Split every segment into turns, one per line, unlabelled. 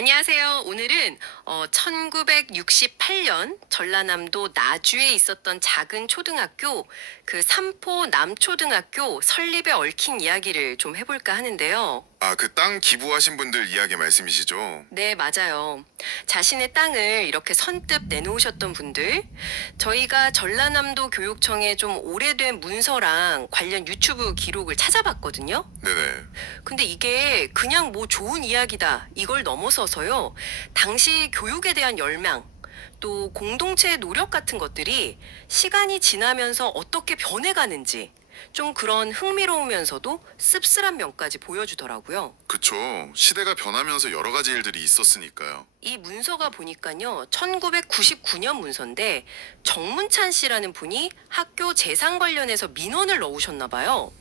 안녕하세요. 오늘은 어, 1968년 전라남도 나주에 있었던 작은 초등학교 그 삼포 남초등학교 설립에 얽힌 이야기를 좀 해볼까 하는데요.
아, 그 땅 기부하신 분들 이야기 말씀이시죠?
네, 맞아요. 자신의 땅을 이렇게 선뜻 내놓으셨던 분들, 저희가 전라남도 교육청에 좀 오래된 문서랑 관련 유튜브 기록을 찾아봤거든요.
네네.
근데 이게 그냥 뭐 좋은 이야기다 이걸 넘어서서요 당시 교육에 대한 열망 또 공동체의 노력 같은 것들이 시간이 지나면서 어떻게 변해가는지 좀 그런 흥미로우면서도 씁쓸한 면까지 보여주더라고요.
그쵸. 시대가 변하면서 여러 가지 일들이 있었으니까요.
이 문서가 보니까요 1999년 문서인데 정문찬 씨라는 분이 학교 재산 관련해서 민원을 넣으셨나 봐요.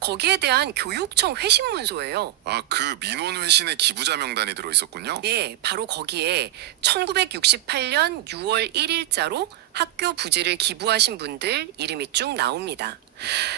거기에 대한 교육청 회신 문서예요.
아, 그 민원 회신에 기부자 명단이 들어 있었군요.
네, 바로 거기에 1968년 6월 1일자로 학교 부지를 기부하신 분들 이름이 쭉 나옵니다.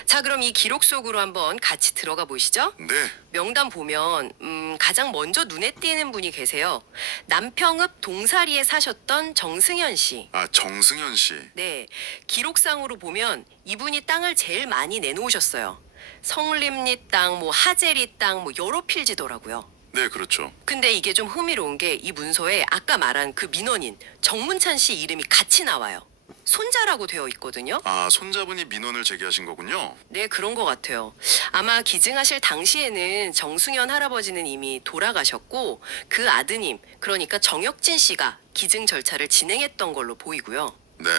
자, 그럼 이 기록 속으로 한번 같이 들어가 보시죠.
네.
명단 보면 음, 가장 먼저 눈에 띄는 분이 계세요. 남평읍 동사리에 사셨던 정승현 씨.
아, 정승현 씨.
네, 기록상으로 보면 이분이 땅을 제일 많이 내놓으셨어요. 성림리 땅, 뭐 하제리 땅, 뭐 여러 필지더라고요.
네, 그렇죠.
근데 이게 좀 흥미로운 게 이 문서에 아까 말한 그 민원인 정문찬 씨 이름이 같이 나와요. 손자라고 되어 있거든요.
아, 손자분이 민원을 제기하신 거군요.
네, 그런 것 같아요. 아마 기증하실 당시에는 정승현 할아버지는 이미 돌아가셨고 그 아드님, 그러니까 정혁진 씨가 기증 절차를 진행했던 걸로 보이고요.
네.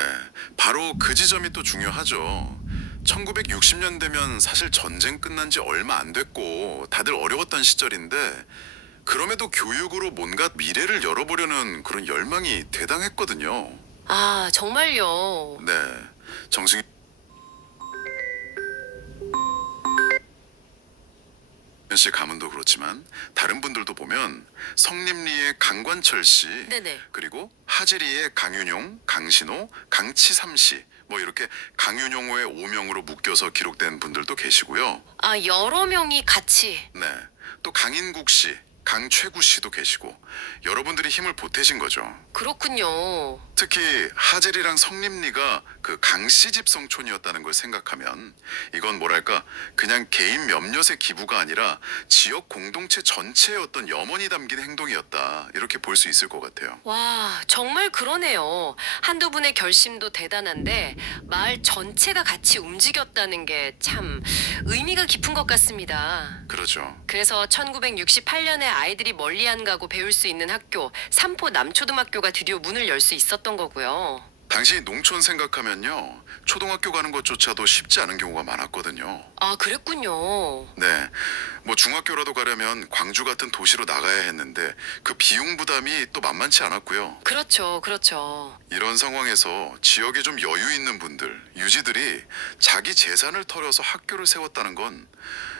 바로 그 지점이 또 중요하죠. 1960년대면 사실 전쟁 끝난 지 얼마 안 됐고 다들 어려웠던 시절인데 그럼에도 교육으로 뭔가 미래를 열어보려는 그런 열망이 대당했거든요.
아, 정말요.
네. 정승현 씨 가문도 그렇지만 다른 분들도 보면 성림리의 강관철 씨
네네.
그리고 하지리의 강윤용, 강신호, 강치삼 씨 뭐 이렇게 강윤용호의 오명으로 묶여서 기록된 분들도 계시고요.
아, 여러 명이 같이.
네. 또 강인국 씨, 강최구 씨도 계시고 여러분들이 힘을 보태신 거죠.
그렇군요.
특히 하젤이랑 성림리가 그 강씨 집 성촌이었다는 걸 생각하면 이건 뭐랄까 그냥 개인 몇몇의 기부가 아니라 지역 공동체 전체의 어떤 염원이 담긴 행동이었다 이렇게 볼 수 있을 것 같아요.
와, 정말 그러네요. 한두 분의 결심도 대단한데 마을 전체가 같이 움직였다는 게 참 의미가 깊은 것 같습니다.
그러죠.
그래서 1968년에 아이들이 멀리 안 가고 배울 수 있는 학교 삼포 남초등학교가 드디어 문을 열 수 있었던 거고요.
당시 농촌 생각하면요 초등학교 가는 것조차도 쉽지 않은 경우가 많았거든요.
아, 그랬군요.
네, 뭐 중학교라도 가려면 광주 같은 도시로 나가야 했는데 그 비용 부담이 또 만만치 않았고요.
그렇죠, 그렇죠.
이런 상황에서 지역에 좀 여유 있는 분들, 유지들이 자기 재산을 털어서 학교를 세웠다는 건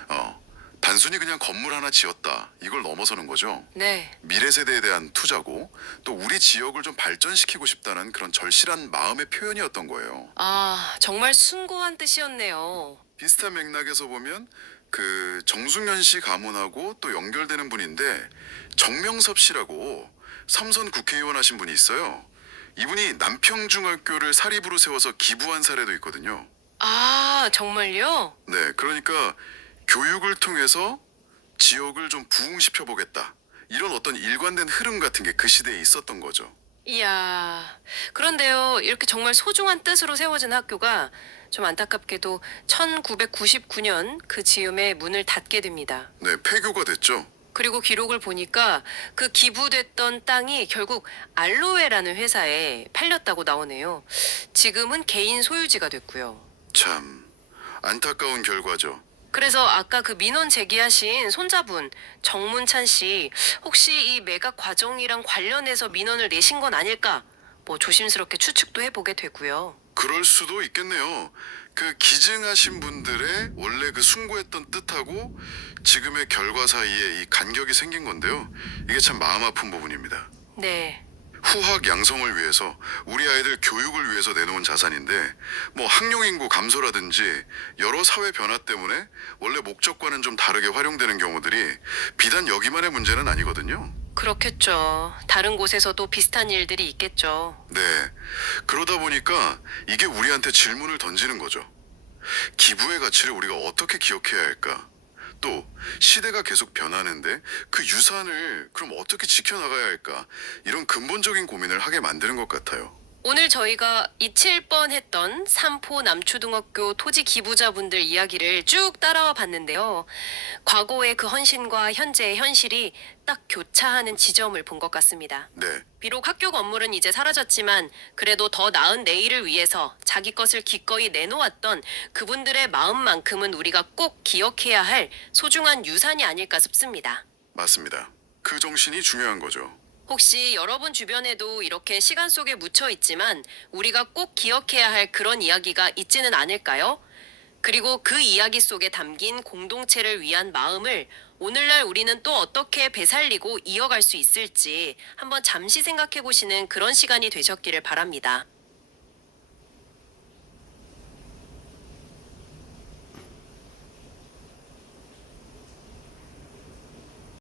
어, 단순히 그냥 건물 하나 지었다 이걸 넘어서는 거죠.
네,
미래 세대에 대한 투자고 또 우리 지역을 좀 발전시키고 싶다는 그런 절실한 마음의 표현이었던 거예요.
아, 정말 숭고한 뜻이었네요.
비슷한 맥락에서 보면 그 정승현 씨 가문하고 또 연결되는 분인데 정명섭 씨라고 삼선 국회의원 하신 분이 있어요. 이분이 남평중학교를 사립으로 세워서 기부한 사례도 있거든요.
아, 정말요?
네, 그러니까 교육을 통해서 지역을 좀 부흥시켜 보겠다. 이런 어떤 일관된 흐름 같은 게 그 시대에 있었던 거죠.
이야, 그런데요, 이렇게 정말 소중한 뜻으로 세워진 학교가 좀 안타깝게도 1999년 그 즈음에 문을 닫게 됩니다.
네, 폐교가 됐죠.
그리고 기록을 보니까 그 기부됐던 땅이 결국 알로에라는 회사에 팔렸다고 나오네요. 지금은 개인 소유지가 됐고요.
참 안타까운 결과죠.
그래서 아까 그 민원 제기하신 손자분 정문찬 씨 혹시 이 매각 과정이랑 관련해서 민원을 내신 건 아닐까? 뭐 조심스럽게 추측도 해보게 되고요.
그럴 수도 있겠네요. 그 기증하신 분들의 원래 그 숭고했던 뜻하고 지금의 결과 사이에 이 간격이 생긴 건데요. 이게 참 마음 아픈 부분입니다.
네,
후학 양성을 위해서 우리 아이들 교육을 위해서 내놓은 자산인데 뭐 학령 인구 감소라든지 여러 사회 변화 때문에 원래 목적과는 좀 다르게 활용되는 경우들이 비단 여기만의 문제는 아니거든요.
그렇겠죠. 다른 곳에서도 비슷한 일들이 있겠죠.
네. 그러다 보니까 이게 우리한테 질문을 던지는 거죠. 기부의 가치를 우리가 어떻게 기억해야 할까? 또 시대가 계속 변하는데 그 유산을 그럼 어떻게 지켜나가야 할까? 이런 근본적인 고민을 하게 만드는 것 같아요.
오늘 저희가 잊힐 뻔했던 삼포 남초등학교 토지 기부자분들 이야기를 쭉 따라와 봤는데요. 과거의 그 헌신과 현재의 현실이 딱 교차하는 지점을 본 것 같습니다.
네.
비록 학교 건물은 이제 사라졌지만 그래도 더 나은 내일을 위해서 자기 것을 기꺼이 내놓았던 그분들의 마음만큼은 우리가 꼭 기억해야 할 소중한 유산이 아닐까 싶습니다.
맞습니다. 그 정신이 중요한 거죠.
혹시 여러분 주변에도 이렇게 시간 속에 묻혀 있지만 우리가 꼭 기억해야 할 그런 이야기가 있지는 않을까요? 그리고 그 이야기 속에 담긴 공동체를 위한 마음을 오늘날 우리는 또 어떻게 되살리고 이어갈 수 있을지 한번 잠시 생각해 보시는 그런 시간이 되셨기를 바랍니다.